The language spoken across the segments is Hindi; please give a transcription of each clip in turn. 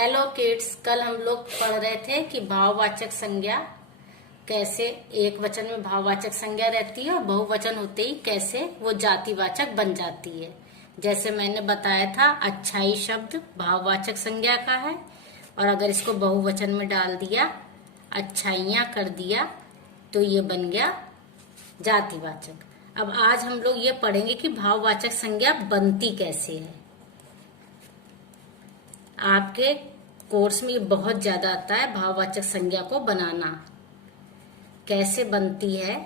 हेलो किड्स, कल हम लोग पढ़ रहे थे कि भाववाचक संज्ञा कैसे एक वचन में भाववाचक संज्ञा रहती है और बहुवचन होते ही कैसे वो जातिवाचक बन जाती है। जैसे मैंने बताया था, अच्छाई शब्द भाववाचक संज्ञा का है और अगर इसको बहुवचन में डाल दिया, अच्छाइयां कर दिया, तो ये बन गया जातिवाचक। अब आज हम लोग ये पढ़ेंगे कि भाववाचक संज्ञा बनती कैसे है। आपके कोर्स में ये बहुत ज्यादा आता है, भाववाचक संज्ञा को बनाना कैसे बनती है।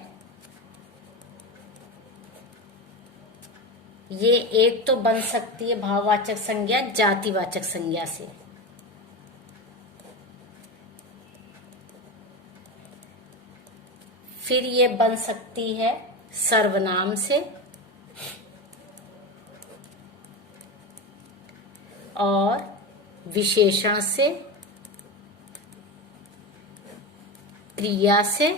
ये एक तो बन सकती है भाववाचक संज्ञा जातिवाचक संज्ञा से, फिर ये बन सकती है सर्वनाम से, और विशेषण से, क्रिया से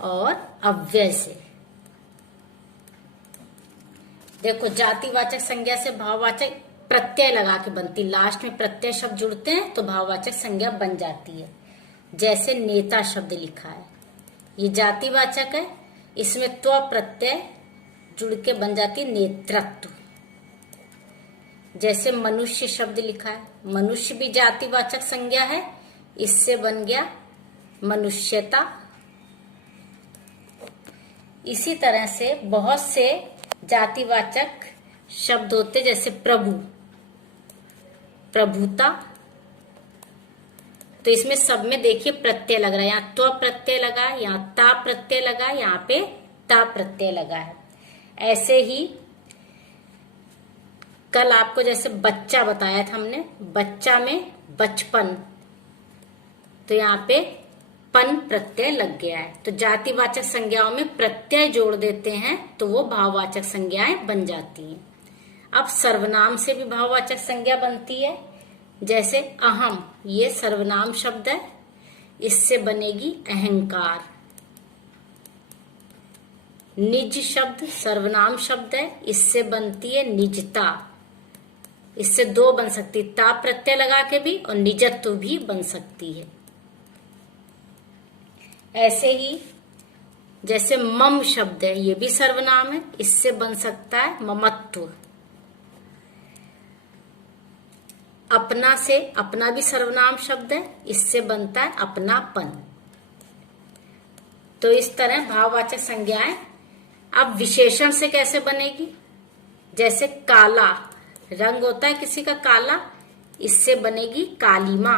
और अव्यय से। देखो, जातिवाचक संज्ञा से भाववाचक प्रत्यय लगा के बनती, लास्ट में प्रत्यय शब्द जुड़ते हैं तो भाववाचक संज्ञा बन जाती है। जैसे नेता शब्द लिखा है, ये जातिवाचक है, इसमें त्व प्रत्यय जुड़ के बन जाती है नेतृत्व। जैसे मनुष्य शब्द लिखा है, मनुष्य भी जातिवाचक संज्ञा है, इससे बन गया मनुष्यता। इसी तरह से बहुत से जातिवाचक शब्द होते, जैसे प्रभु, प्रभुता। तो इसमें सब में देखिए प्रत्यय लग रहा है, यहाँ त्व प्रत्यय लगा है, यहाँ ता प्रत्यय लगा है, यहाँ पे ता प्रत्यय लगा है। ऐसे ही कल आपको जैसे बच्चा बताया था हमने, बच्चा में बचपन, तो यहाँ पे पन प्रत्यय लग गया है। तो जातिवाचक संज्ञाओं में प्रत्यय जोड़ देते हैं तो वो भाववाचक संज्ञाएं बन जाती हैं। अब सर्वनाम से भी भाववाचक संज्ञा बनती है। जैसे अहम, ये सर्वनाम शब्द है, इससे बनेगी अहंकार। निज शब्द सर्वनाम शब्द है, इससे बनती है निजता। इससे दो बन सकती, ता प्रत्यय लगा के भी और निजत्व भी बन सकती है। ऐसे ही जैसे मम शब्द है, ये भी सर्वनाम है, इससे बन सकता है ममत्व। अपना से, अपना भी सर्वनाम शब्द है, इससे बनता है अपनापन। तो इस तरह भाववाचक संज्ञाएं। अब विशेषण से कैसे बनेगी? जैसे काला, रंग होता है किसी का काला, इससे बनेगी कालीमा।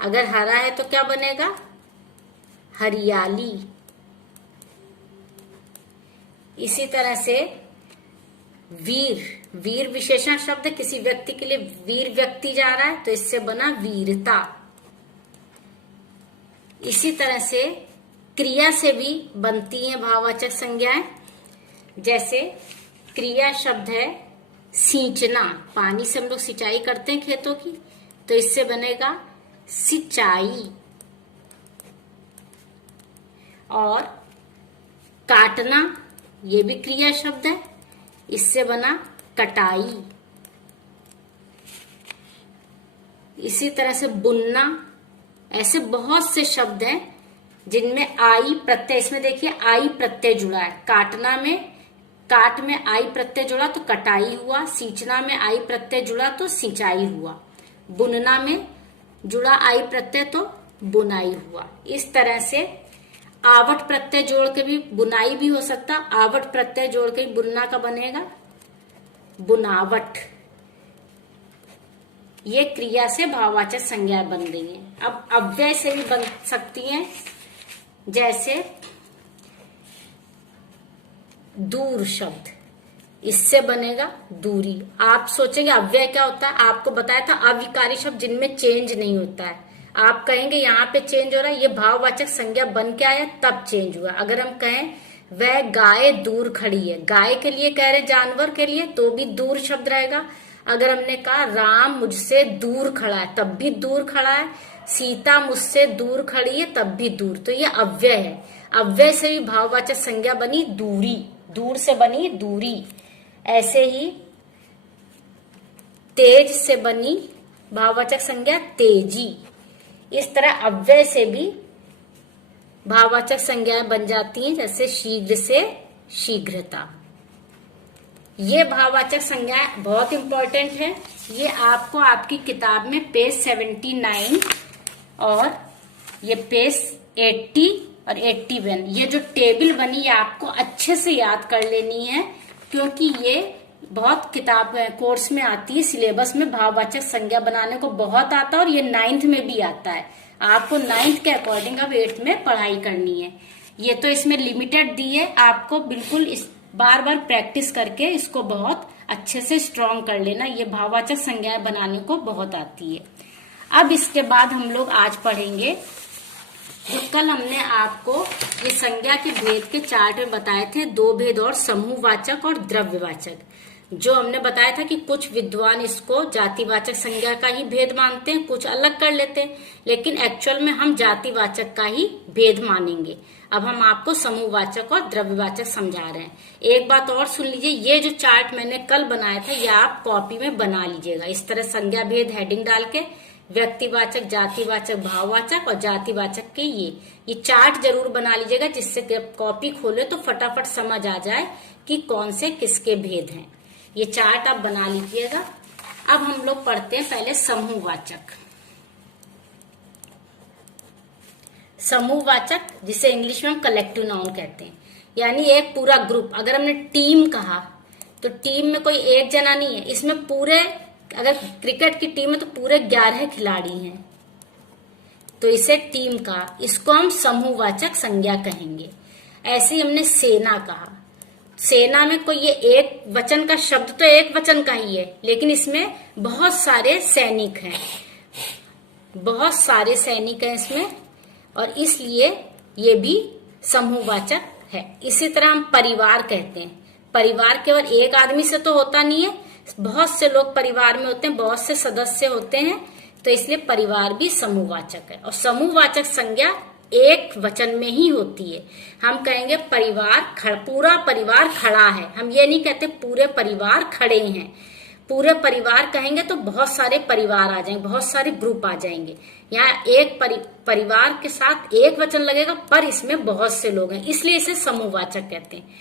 अगर हरा है तो क्या बनेगा? हरियाली। इसी तरह से वीर, वीर विशेषण शब्द, किसी व्यक्ति के लिए वीर व्यक्ति जा रहा है तो इससे बना वीरता। इसी तरह से क्रिया से भी बनती हैं भाववाचक संज्ञाएं। जैसे क्रिया शब्द है सींचना, पानी से हम लोग सिंचाई करते हैं खेतों की, तो इससे बनेगा सिंचाई। और काटना, ये भी क्रिया शब्द है, इससे बना कटाई। इसी तरह से बुनना, ऐसे बहुत से शब्द हैं जिनमें आई प्रत्यय, इसमें देखिए आई प्रत्यय जुड़ा है। काटना में, काट में आई प्रत्यय जुड़ा तो कटाई हुआ, सींचना में आई प्रत्यय जुड़ा तो सिंचाई हुआ, बुनना में जुड़ा आई प्रत्यय तो बुनाई हुआ। इस तरह से आवट प्रत्यय जोड़ के भी बुनाई भी हो सकता, आवट प्रत्यय जोड़ के भी बुनना का बनेगा बुनावट। ये क्रिया से भाववाचक संज्ञा बन गई है। अब अव्यय से भी बन सकती हैं। जैसे दूर शब्द, इससे बनेगा दूरी। आप सोचेंगे अव्यय क्या होता है, आपको बताया था अविकारी शब्द जिनमें चेंज नहीं होता है। आप कहेंगे यहाँ पे चेंज हो रहा है, ये भाववाचक संज्ञा बन के आया तब चेंज हुआ। अगर हम कहें वह गाय दूर खड़ी है, गाय के लिए कह रहे जानवर के लिए, तो भी दूर शब्द रहेगा। अगर हमने कहा राम मुझसे दूर खड़ा है, तब भी दूर खड़ा है। सीता मुझसे दूर खड़ी है, तब भी दूर। तो ये अव्यय है। अव्यय से भी भाववाचक संज्ञा बनी दूरी, दूर से बनी दूरी। ऐसे ही तेज से बनी भाववाचक संज्ञा तेजी। इस तरह अव्यय से भी भाववाचक संज्ञाएं बन जाती हैं, जैसे शीघ्र से शीघ्रता। ये भाववाचक संज्ञाएं बहुत इंपॉर्टेंट है। ये आपको आपकी किताब में पेज 79 और ये पेज 80 और 81 ये जो टेबल बनी ये आपको अच्छे से याद कर लेनी है, क्योंकि ये बहुत किताब कोर्स में आती है। सिलेबस में भाववाचक संज्ञा बनाने को बहुत आता है और ये 9th में भी आता है। आपको 9th के अकॉर्डिंग अब 8th में पढ़ाई करनी है। ये तो इसमें लिमिटेड दी है, आपको बिल्कुल इस बार बार प्रैक्टिस करके इसको बहुत अच्छे से स्ट्रॉन्ग कर लेना। ये भाववाचक संज्ञाएं बनाने को बहुत आती है। अब इसके बाद हम लोग आज पढ़ेंगे जो कल हमने आपको ये संज्ञा के भेद के चार्ट में बताए थे, दो भेद और समूहवाचक और द्रव्यवाचक। जो हमने बताया था कि कुछ विद्वान इसको जातिवाचक संज्ञा का ही भेद मानते हैं, कुछ अलग कर लेते हैं, लेकिन एक्चुअल में हम जातिवाचक का ही भेद मानेंगे। अब हम आपको समूहवाचक और द्रव्यवाचक समझा रहे हैं। एक बात और सुन लीजिए, ये जो चार्ट मैंने कल बनाया था ये आप कॉपी में बना लीजिएगा। इस तरह संज्ञा भेद हेडिंग डाल के व्यक्तिवाचक, जातिवाचक, भाववाचक और जातिवाचक के ये चार्ट जरूर बना लीजिएगा, जिससे कॉपी खोले तो फटाफट समझ आ जाए कि कौन से किसके भेद हैं। ये चार्ट आप बना लीजिएगा। अब हम लोग पढ़ते हैं पहले समूहवाचक। समूहवाचक जिसे इंग्लिश में हम कलेक्टिव नाउन कहते हैं, यानी एक पूरा ग्रुप। अगर हमने टीम कहा तो टीम में कोई एक जना नहीं है, इसमें पूरे, अगर क्रिकेट की टीम है तो पूरे 11 खिलाड़ी हैं, तो इसे टीम का, इसको हम समूहवाचक संज्ञा कहेंगे। ऐसे ही हमने सेना कहा, सेना में कोई ये एक वचन का शब्द तो एक वचन का ही है, लेकिन इसमें बहुत सारे सैनिक हैं, बहुत सारे सैनिक हैं इसमें, और इसलिए ये भी समूहवाचक है। इसी तरह हम परिवार कहते हैं। परिवार केवल एक आदमी से तो होता नहीं है, बहुत से लोग परिवार में होते हैं, बहुत से सदस्य होते हैं, तो इसलिए परिवार भी समूहवाचक है। और समूहवाचक संज्ञा एक वचन में ही होती है। हम कहेंगे परिवार, पूरा परिवार खड़ा है, हम ये नहीं कहते पूरे परिवार खड़े हैं। पूरे परिवार कहेंगे तो बहुत सारे परिवार आ जाएंगे, बहुत सारे ग्रुप आ जाएंगे। यहाँ एक परिवार के साथ एक वचन लगेगा, पर इसमें बहुत से लोग हैं, इसलिए इसे समूहवाचक कहते हैं।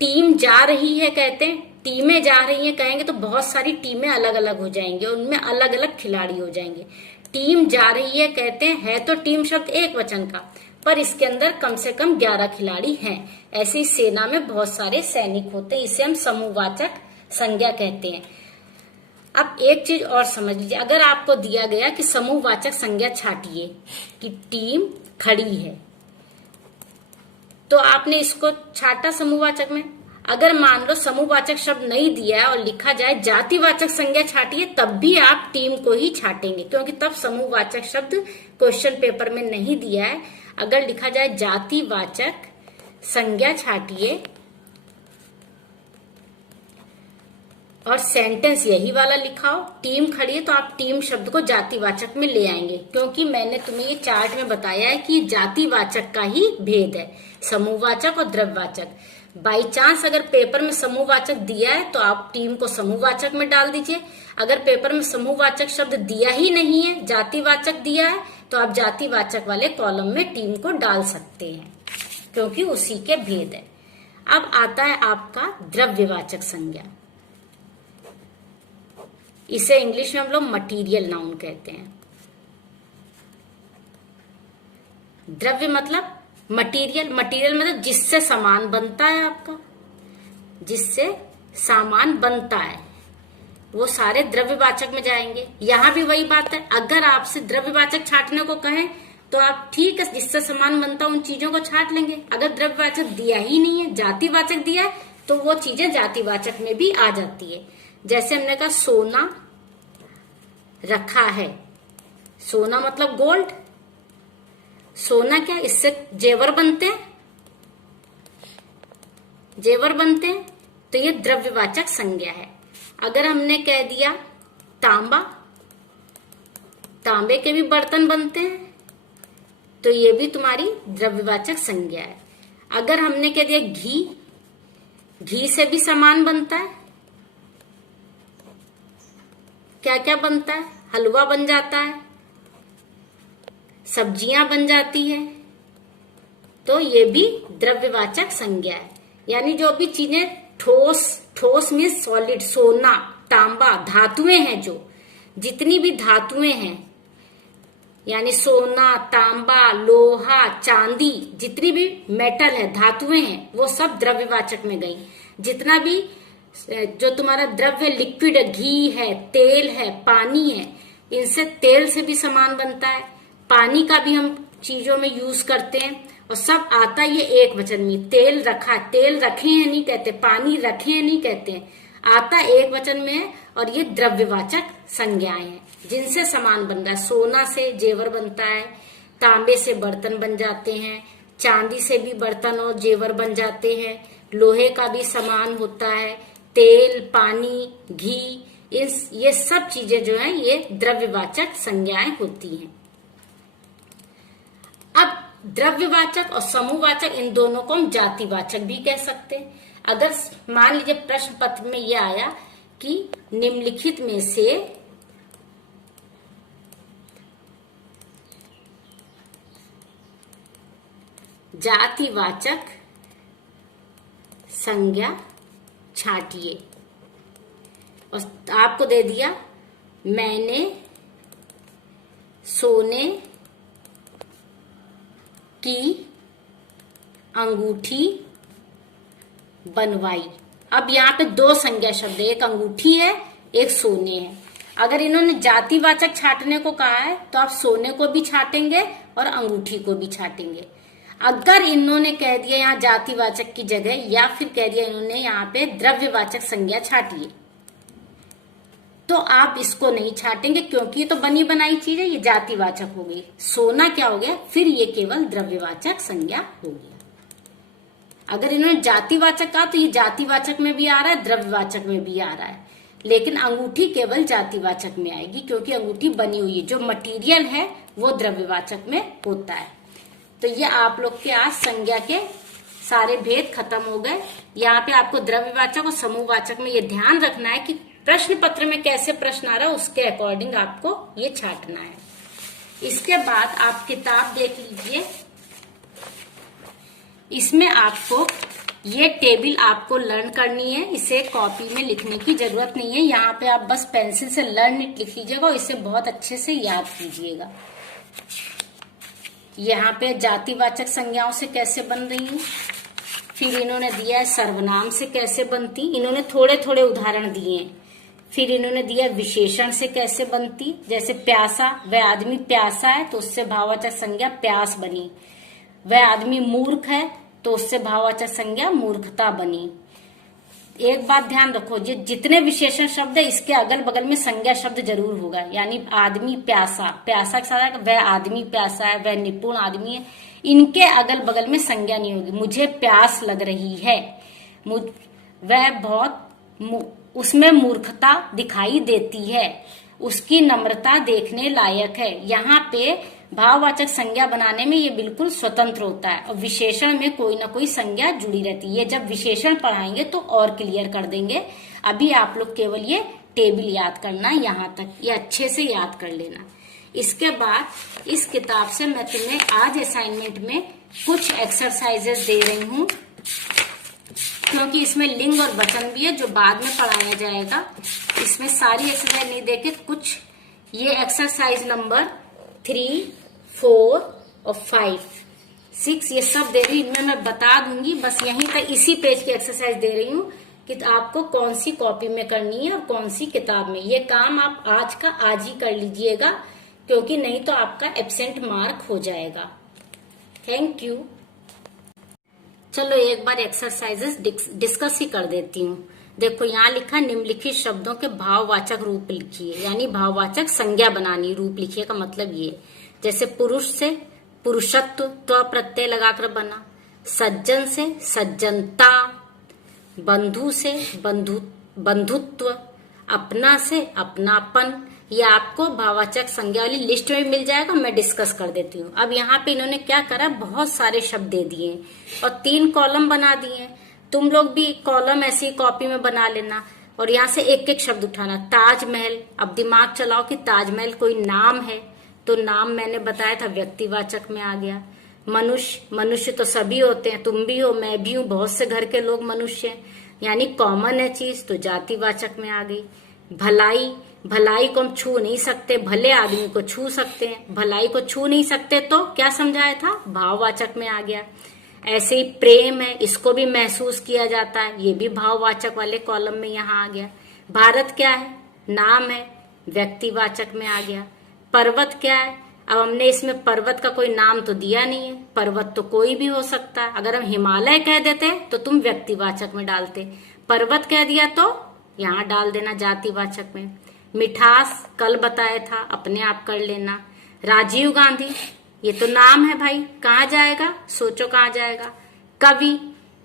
टीम जा रही है कहते हैं, टीमें जा रही हैं कहेंगे तो बहुत सारी टीमें अलग अलग हो जाएंगी, उनमें अलग अलग खिलाड़ी हो जाएंगे। टीम जा रही है कहते हैं, है तो टीम शब्द एक वचन का, पर इसके अंदर कम से कम 11 खिलाड़ी हैं। ऐसी सेना में बहुत सारे सैनिक होते हैं, इसे हम समूहवाचक संज्ञा कहते हैं। अब एक चीज और समझ लीजिए, अगर आपको दिया गया कि समूहवाचक संज्ञा छाटिए कि टीम खड़ी है, तो आपने इसको छाटा समूहवाचक में। अगर मान लो समूहवाचक शब्द नहीं दिया है और लिखा जाए जातिवाचक संज्ञा छाटिए, तब भी आप टीम को ही छाटेंगे, क्योंकि तब समूहवाचक शब्द क्वेश्चन पेपर में नहीं दिया है। अगर लिखा जाए जातिवाचक संज्ञा छाटिए और सेंटेंस यही वाला लिखा हो, टीम खड़ी है, तो आप टीम शब्द को जातिवाचक में ले आएंगे, क्योंकि मैंने तुम्हें ये चार्ट में बताया है कि जातिवाचक का ही भेद है, समूहवाचक और द्रव्यवाचक। बाई चांस अगर पेपर में समूहवाचक दिया है तो आप टीम को समूहवाचक में डाल दीजिए। अगर पेपर में समूहवाचक शब्द दिया ही नहीं है, जातिवाचक दिया है, तो आप जातिवाचक वाले कॉलम में टीम को डाल सकते हैं, क्योंकि उसी के भेद है। अब आता है आपका द्रव्यवाचक संज्ञा। इसे इंग्लिश में हम लोग मटीरियल नाउन कहते हैं। द्रव्य मतलब मटीरियल, मटीरियल मतलब जिससे सामान बनता है, आपका जिससे सामान बनता है, वो सारे द्रव्यवाचक में जाएंगे। यहां भी वही बात है, अगर आपसे द्रव्यवाचक छाटने को कहें तो आप ठीक है, जिससे सामान बनता है उन चीजों को छाट लेंगे। अगर द्रव्यवाचक दिया ही नहीं है, जातिवाचक दिया है, तो वो चीजें जातिवाचक में भी आ जाती है। जैसे हमने कहा सोना रखा है, सोना मतलब गोल्ड। सोना क्या, इससे जेवर बनते हैं, जेवर बनते हैं, तो ये द्रव्यवाचक संज्ञा है। अगर हमने कह दिया तांबा, तांबे के भी बर्तन बनते हैं, तो ये भी तुम्हारी द्रव्यवाचक संज्ञा है। अगर हमने कह दिया घी, घी से भी सामान बनता है, क्या क्या बनता है? हलवा बन जाता है, सब्जियां बन जाती है, तो ये भी द्रव्यवाचक संज्ञा है। यानी जो भी चीजें ठोस, ठोस मीन्स सॉलिड, सोना, तांबा, धातुएं हैं, जो जितनी भी धातुएं हैं, यानी सोना, तांबा, लोहा, चांदी, जितनी भी मेटल है, धातुएं हैं, वो सब द्रव्यवाचक में गई। जितना भी जो तुम्हारा द्रव्य लिक्विड है, घी है, तेल है, पानी है, इनसे तेल से भी सामान बनता है, पानी का भी हम चीजों में यूज करते हैं, और सब आता ये एक वचन में। तेल रखा, तेल रखे हैं नहीं कहते, पानी रखे हैं नहीं कहते, आता एक वचन में है, और ये द्रव्यवाचक संज्ञाएं हैं जिनसे सामान बन रहा है। सोना से जेवर बनता है, तांबे से बर्तन बन जाते हैं, चांदी से भी बर्तन और जेवर बन जाते हैं, लोहे का भी सामान होता है, तेल, पानी, घी, ये सब चीजें जो हैं ये द्रव्यवाचक संज्ञाएं होती हैं। अब द्रव्यवाचक और समूहवाचक, इन दोनों को हम जातिवाचक भी कह सकते हैं। अगर मान लीजिए प्रश्न पत्र में यह आया कि निम्नलिखित में से जातिवाचक संज्ञा छांटिए, और आपको दे दिया मैंने सोने की अंगूठी बनवाई। अब यहाँ पे दो संज्ञा शब्द है, एक अंगूठी है, एक सोने है। अगर इन्होंने जातिवाचक छांटने को कहा है तो आप सोने को भी छाटेंगे और अंगूठी को भी छाटेंगे। अगर इन्होंने कह दिया यहाँ जातिवाचक की जगह, या फिर कह दिया इन्होंने यहाँ पे द्रव्यवाचक संज्ञा छाटिए, तो आप इसको नहीं छाटेंगे, क्योंकि ये तो बनी बनाई चीज है, ये जातिवाचक हो गई। सोना क्या हो गया? फिर ये केवल द्रव्यवाचक संज्ञा हो गया। अगर इन्होंने जातिवाचक कहा तो ये जातिवाचक में भी आ रहा है, द्रव्यवाचक में भी आ रहा है, लेकिन अंगूठी केवल जातिवाचक में आएगी, क्योंकि अंगूठी बनी हुई है, जो मटेरियल है वो द्रव्यवाचक में होता है। तो ये आप लोग के आज संज्ञा के सारे भेद खत्म हो गए। यहाँ पे आपको द्रव्यवाचक और समूहवाचक में ये ध्यान रखना है कि प्रश्न पत्र में कैसे प्रश्न आ रहा है, उसके अकॉर्डिंग आपको ये छांटना है। इसके बाद आप किताब देख लीजिए, इसमें आपको ये टेबल आपको लर्न करनी है, इसे कॉपी में लिखने की जरूरत नहीं है। यहाँ पे आप बस पेंसिल से लर्न इट लिख लीजिएगा और इसे बहुत अच्छे से याद कीजिएगा। यहाँ पे जातिवाचक संज्ञाओं से कैसे बन रही है, फिर इन्होंने दिया है सर्वनाम से कैसे बनती, इन्होंने थोड़े थोड़े उदाहरण दिए हैं। फिर इन्होंने दिया विशेषण से कैसे बनती, जैसे प्यासा, वह आदमी प्यासा है तो उससे भाववाचक संज्ञा प्यास बनी। वह आदमी मूर्ख है तो उससे भाववाचक संज्ञा मूर्खता बनी। एक बात ध्यान रखो, जितने विशेषण शब्द है इसके अगल बगल में संज्ञा शब्द जरूर होगा। यानी आदमी प्यासा, प्यासा के साथ वह आदमी प्यासा है, वह निपुण आदमी है, इनके अगल बगल में संज्ञा नहीं होगी। मुझे प्यास लग रही है, वह बहुत, उसमें मूर्खता दिखाई देती है, उसकी नम्रता देखने लायक है। यहाँ पे भाववाचक संज्ञा बनाने में ये बिल्कुल स्वतंत्र होता है, और विशेषण में कोई ना कोई संज्ञा जुड़ी रहती है। जब विशेषण पढ़ाएंगे तो और क्लियर कर देंगे। अभी आप लोग केवल ये टेबल याद करना, यहाँ तक ये अच्छे से याद कर लेना। इसके बाद इस किताब से मैं तुम्हें आज असाइनमेंट में कुछ एक्सरसाइजेस दे रही हूँ, क्योंकि इसमें लिंग और वचन भी है जो बाद में पढ़ाया जाएगा। इसमें सारी एक्सरसाइज नहीं देके कुछ, ये एक्सरसाइज नंबर 3, 4 और 5, 6 ये सब दे रही हूँ। इनमें मैं बता दूंगी, बस यहीं तक इसी पेज की एक्सरसाइज दे रही हूँ कि आपको कौन सी कॉपी में करनी है और कौन सी किताब में। ये काम आप आज का आज ही कर लीजिएगा, क्योंकि नहीं तो आपका एब्सेंट मार्क हो जाएगा। Thank you. चलो एक बार एक्सरसाइजेस डिस्कस ही कर देती हूँ। देखो यहाँ लिखा, निम्नलिखित शब्दों के भाववाचक रूप लिखिए, यानी भाववाचक संज्ञा बनानी। रूप लिखिए का मतलब ये, जैसे पुरुष से पुरुषत्व त्व प्रत्यय लगाकर बना, सज्जन से सज्जनता, बंधु से बंधुत्व, अपना से अपनापन। ये आपको भाववाचक संज्ञा वाली लिस्ट में मिल जाएगा, मैं डिस्कस कर देती हूँ। अब यहाँ पे इन्होंने क्या करा, बहुत सारे शब्द दे दिए और 3 कॉलम बना दिए। तुम लोग भी कॉलम ऐसी कॉपी में बना लेना। और यहाँ से एक एक शब्द उठाना। ताजमहल, अब दिमाग चलाओ कि ताजमहल कोई नाम है, तो नाम मैंने बताया था व्यक्तिवाचक में आ गया। मनुष्य, मनुष्य तो सभी होते हैं, तुम भी हो, मैं भी हूँ, बहुत से घर के लोग मनुष्य हैं, यानी कॉमन है चीज, तो जातिवाचक में आ गई। भलाई, भलाई को हम छू नहीं सकते, भले आदमी को छू सकते हैं, भलाई को छू नहीं सकते, तो क्या समझाया था, भाववाचक में आ गया। ऐसे ही प्रेम है, इसको भी महसूस किया जाता है, ये भी भाववाचक वाले कॉलम में यहाँ आ गया। भारत क्या है, नाम है, व्यक्तिवाचक में आ गया। पर्वत क्या है, अब हमने इसमें पर्वत का कोई नाम तो दिया नहीं है, पर्वत तो कोई भी हो सकता है, अगर हम हिमालय कह देते तो तुम व्यक्तिवाचक में डालते, पर्वत कह दिया तो यहाँ डाल देना जातिवाचक में। मिठास कल बताया था, अपने आप कर लेना। राजीव गांधी, ये तो नाम है भाई, कहाँ जाएगा, सोचो कहाँ जाएगा। कवि,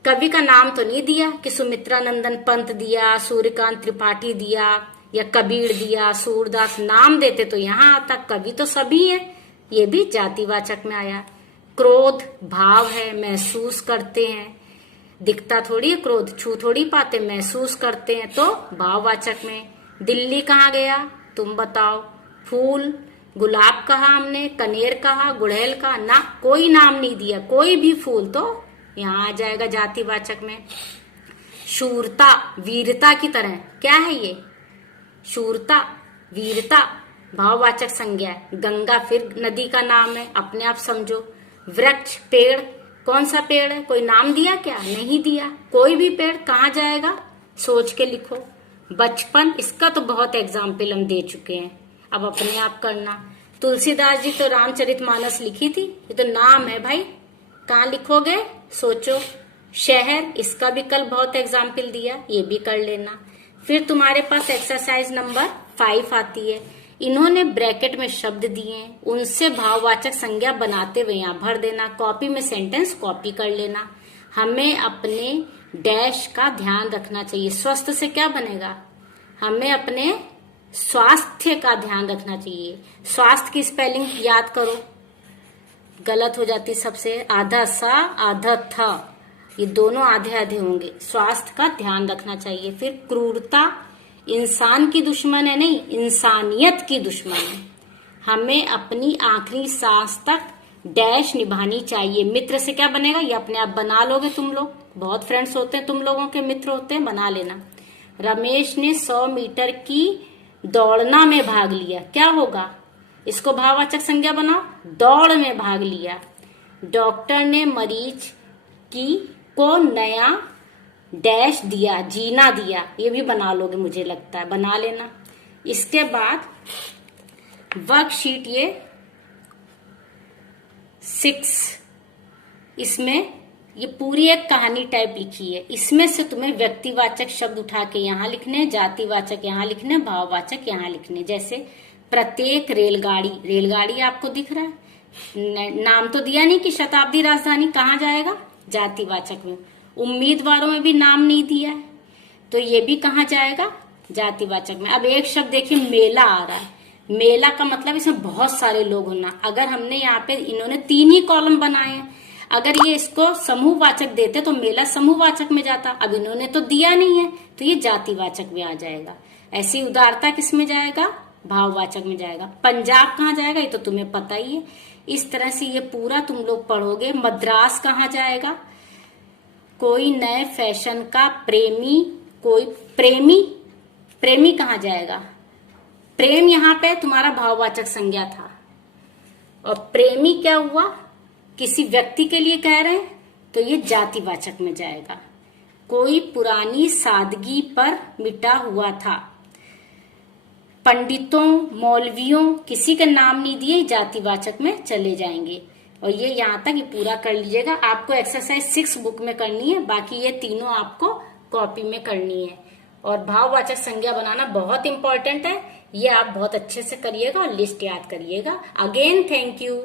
कवि का नाम तो नहीं दिया कि सुमित्रा नंदन पंत दिया, सूर्यकांत त्रिपाठी दिया, या कबीर दिया, सूरदास, नाम देते तो यहाँ आता, कवि तो सभी है, ये भी जातिवाचक में आया। क्रोध भाव है, महसूस करते हैं, दिखता थोड़ी है क्रोध, छू थोड़ी पाते, महसूस करते हैं, तो भाववाचक में। दिल्ली कहाँ गया, तुम बताओ। फूल, गुलाब कहा हमने, कनेर कहा, गुड़हल कहा ना, कोई नाम नहीं दिया, कोई भी फूल, तो यहाँ आ जाएगा जातिवाचक में। शूरता, वीरता की तरह, क्या है ये, शूरता, वीरता, भाववाचक संज्ञा है। गंगा फिर नदी का नाम है, अपने आप समझो। वृक्ष, पेड़, कौन सा पेड़ है, कोई नाम दिया क्या, नहीं दिया, कोई भी पेड़, कहाँ जाएगा, सोच के लिखो। बचपन, इसका तो बहुत एग्जाम्पल हम दे चुके हैं, अब अपने आप करना। तुलसीदास जी तो रामचरितमानस लिखी थी, ये तो नाम है भाई, कहाँ लिखोगे, सोचो। शहर, इसका भी कल बहुत एग्जाम्पल दिया, ये भी कर लेना। फिर तुम्हारे पास एक्सरसाइज नंबर 5 आती है, इन्होंने ब्रैकेट में शब्द दिए हैं, उनसे भाववाचक संज्ञा बनाते हुए यहाँ भर देना। कॉपी में सेंटेंस कॉपी कर लेना। हमें अपने डैश का ध्यान रखना चाहिए, स्वस्थ से क्या बनेगा, हमें अपने स्वास्थ्य का ध्यान रखना चाहिए। स्वास्थ्य की स्पेलिंग याद करो, गलत हो जाती सबसे, आधा सा आधा था, ये दोनों आधे आधे होंगे, स्वास्थ्य का ध्यान रखना चाहिए। फिर क्रूरता, इंसान की दुश्मन है नहीं, इंसानियत की दुश्मन है, हमें अपनी आखिरी सांस तक डैश निभानी चाहिए। मित्र से क्या बनेगा, ये अपने आप बना लोगे तुम लोग, बहुत फ्रेंड्स होते हैं तुम लोगों के, मित्र होते हैं, बना लेना। रमेश ने 100 मीटर की दौड़ना में भाग लिया, क्या होगा, इसको भाववाचक संज्ञा बनाओ, दौड़ में भाग लिया। डॉक्टर ने मरीज को नया डैश दिया, जीना दिया, ये भी बना लोगे मुझे लगता है, बना लेना। इसके बाद वर्कशीट ये 6, इसमें ये पूरी एक कहानी टाइप लिखी है, इसमें से तुम्हें व्यक्तिवाचक शब्द उठा के यहाँ लिखने, जातिवाचक यहाँ लिखने, भाववाचक यहाँ लिखने। जैसे प्रत्येक रेलगाड़ी, रेलगाड़ी आपको दिख रहा है, नाम तो दिया नहीं कि शताब्दी राजधानी, कहाँ जाएगा, जातिवाचक में। उम्मीदवारों में भी नाम नहीं दिया है, तो ये भी कहाँ जाएगा, जातिवाचक में। अब एक शब्द देखिए, मेला आ रहा है, मेला का मतलब इसमें बहुत सारे लोग होना, अगर हमने यहाँ पे, इन्होंने 3 ही कॉलम बनाए हैं, अगर ये इसको समूहवाचक देते तो मेला समूहवाचक में जाता, अब इन्होंने तो दिया नहीं है, तो ये जातिवाचक में आ जाएगा। ऐसी उदारता किस में जाएगा, भाववाचक में जाएगा। पंजाब कहाँ जाएगा, ये तो तुम्हें पता ही है। इस तरह से ये पूरा तुम लोग पढ़ोगे। मद्रास कहाँ जाएगा, कोई नए फैशन का प्रेमी, कोई प्रेमी, प्रेमी कहाँ जाएगा, प्रेम यहाँ पे तुम्हारा भाववाचक संज्ञा था, और प्रेमी क्या हुआ, किसी व्यक्ति के लिए कह रहे हैं, तो ये जातिवाचक में जाएगा। कोई पुरानी सादगी पर मिटा हुआ था, पंडितों, मौलवियों, किसी के नाम नहीं दिए, जातिवाचक में चले जाएंगे। और ये यहाँ तक ये पूरा कर लीजिएगा। आपको एक्सरसाइज 6 बुक में करनी है, बाकी ये तीनों आपको कॉपी में करनी है। और भाववाचक संज्ञा बनाना बहुत इंपॉर्टेंट है, ये आप बहुत अच्छे से करिएगा और लिस्ट याद करिएगा। Again thank you.